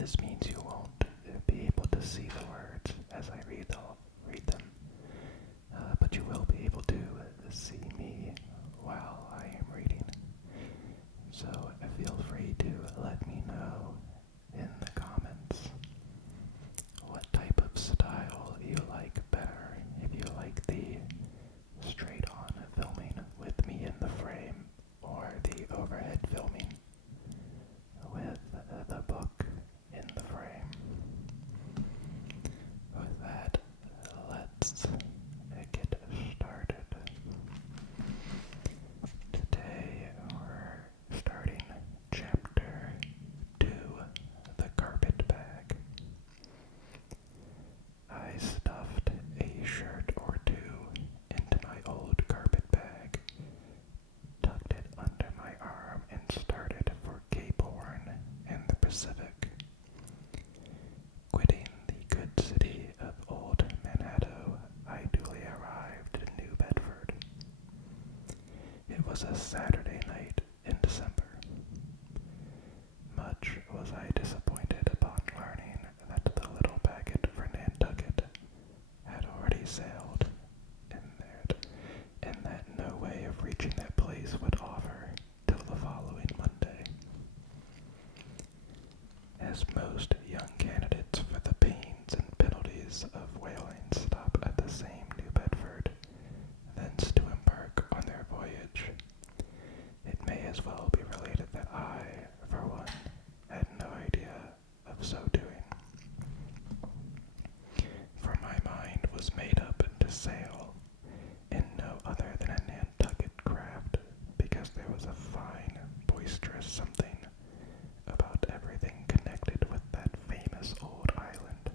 This means you won't be able to see the words as I read them, but you will be able to see me while I am reading. So feel free to let me know in the comments what type of style you like better. If you like the straight-on filming with me in the frame, or the overhead filming with the book in the frame. With that, let's get started. Today we're starting chapter 2, the carpet bag. I stuffed a shirt or two into my old carpet bag, tucked it under my arm, and started for Cape Horn in the Pacific. Quitting the good city of Old Manhattan, I duly arrived in New Bedford. It was a Saturday night in December. Much was I disappointed upon learning that the little packet for Nantucket had already sailed, and that no way of reaching that place would offer till the following Monday. As most young candidates for the pains and penalties of whaling stop at the same New Bedford, thence to embark on their voyage, it may as well be related that I, for one, had no idea of so doing. For my mind was made up to sail in no other than a Nantucket craft, because there was a fine, boisterous something about everything connected with that famous old island,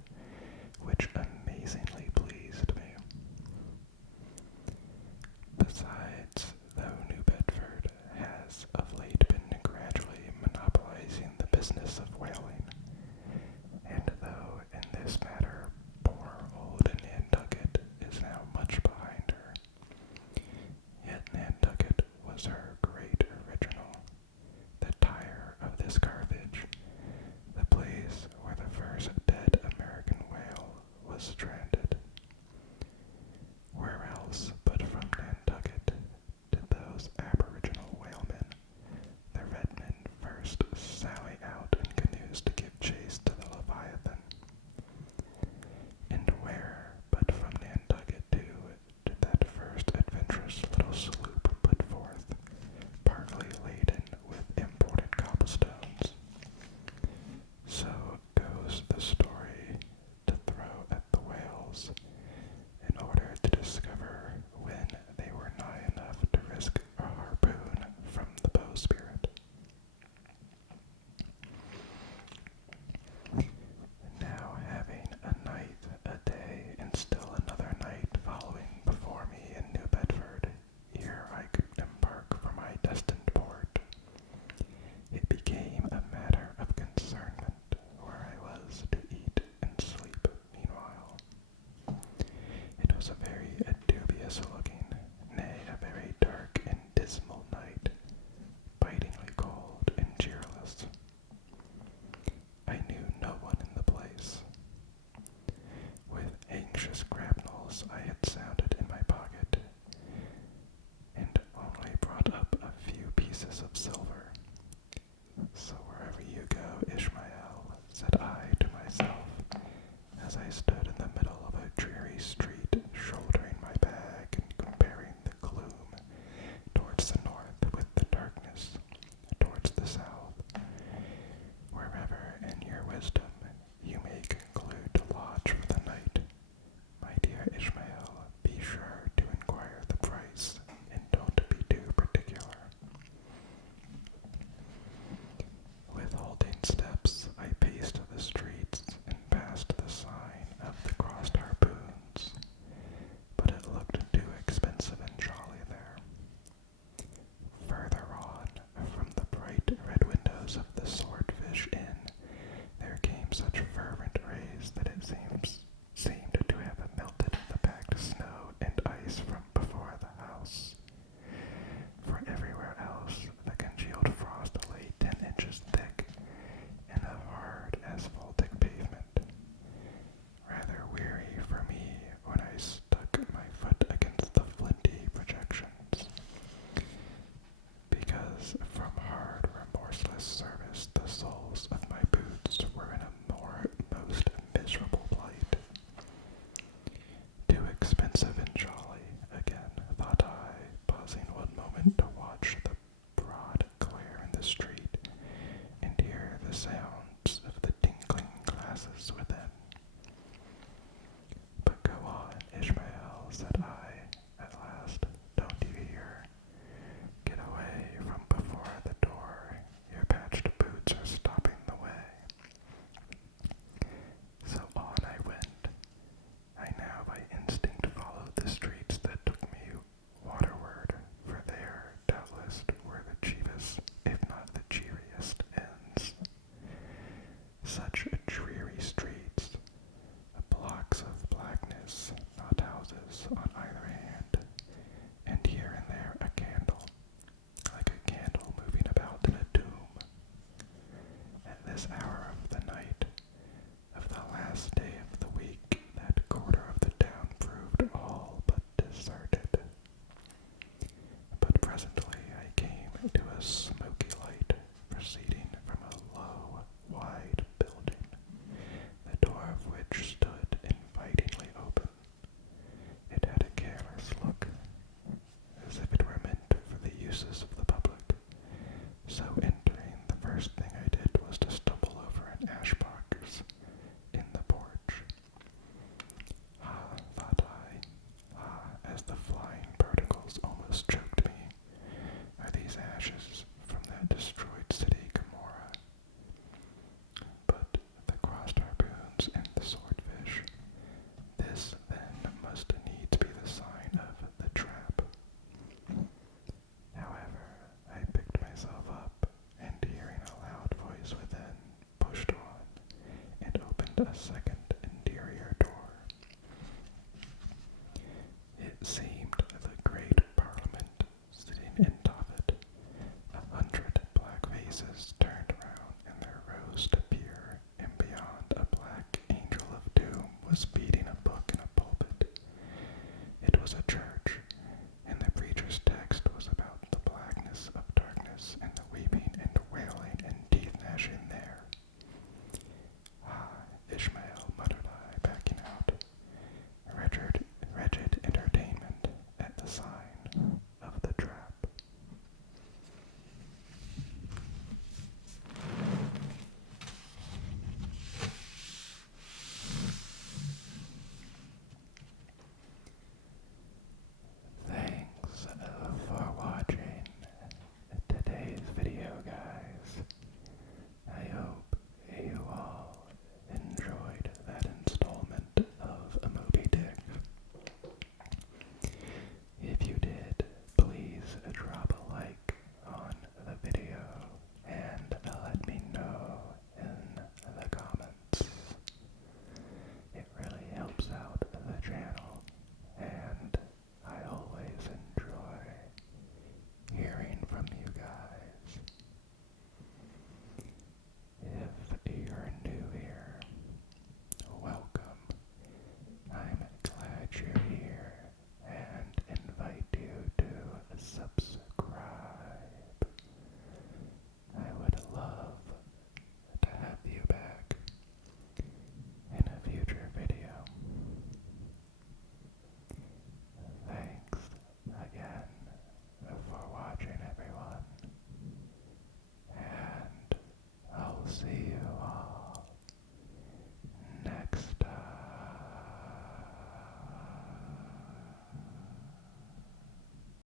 which amazingly pleased me. Besides, though New Bedford has of late been gradually monopolizing the business of whaling, and though in this matter poor old Nantucket is now much behind her, yet Nantucket was her great original, the tire of this garbage, the place where the first dead American whale was stranded. Where else but from Nantucket did those aboriginal whalemen, the red men, first sally out in canoes to give chase to the Leviathan? And where but from Nantucket, too, did that first adventurous little sloop put forth, partly laden with imported cobblestones? So goes the story to throw at the whales, in order to discover when they were nigh enough to risk a harpoon from the bowsprit. Now having a night, a day, and still another night following before me in New Bedford, ere I could embark for my destined port, it became a matter of concernment where I was to eat and sleep meanwhile. It was a very dubious looking, nay, a very dark and dismal night, bitingly cold and cheerless. I knew no one in the place. With anxious grapnels I had sounded in my pocket, and only brought up a few pieces of silver. So wherever you go, Ishmael, said I to myself, as I stood in the middle of a dreary street, shouldering my bag and comparing the gloom towards the north with the darkness towards the south. Wherever in your wisdom you may conclude to lodge for the night, my dear Ishmael, be sure to inquire the price, and don't be too particular. With halting steps, I paced the streets and passed the sign of the crossed harpoons, but it looked too expensive and jolly there. Further on, from the bright red windows of the Swordfish Inn, there came such fervent rays that it seemed to have melted the packed snow and ice from before the house. For everywhere else the congealed frost lay 10 inches thick, and as hard as such dreary streets, blocks of blackness, not houses on either hand, and here and there a candle, like a candle moving about in a tomb. At this hour of the night, of the last day of the week, that quarter of the town proved all but deserted. But presently I came to a smoky light proceeding from a low, wide building, the door of which stood invitingly open. It had a careless look, as if it were meant for the uses of the public. So entering, the first thing I did was to stumble over an ash box in the porch. Ah, thought I, as the flying particles almost choked me, are these ashes from that destroyed city Gomorrah? But the crossed harpoons and the swordfish, this then must needs be the sign of the trap. However, I picked myself up, and hearing a loud voice within, pushed on, and opened a second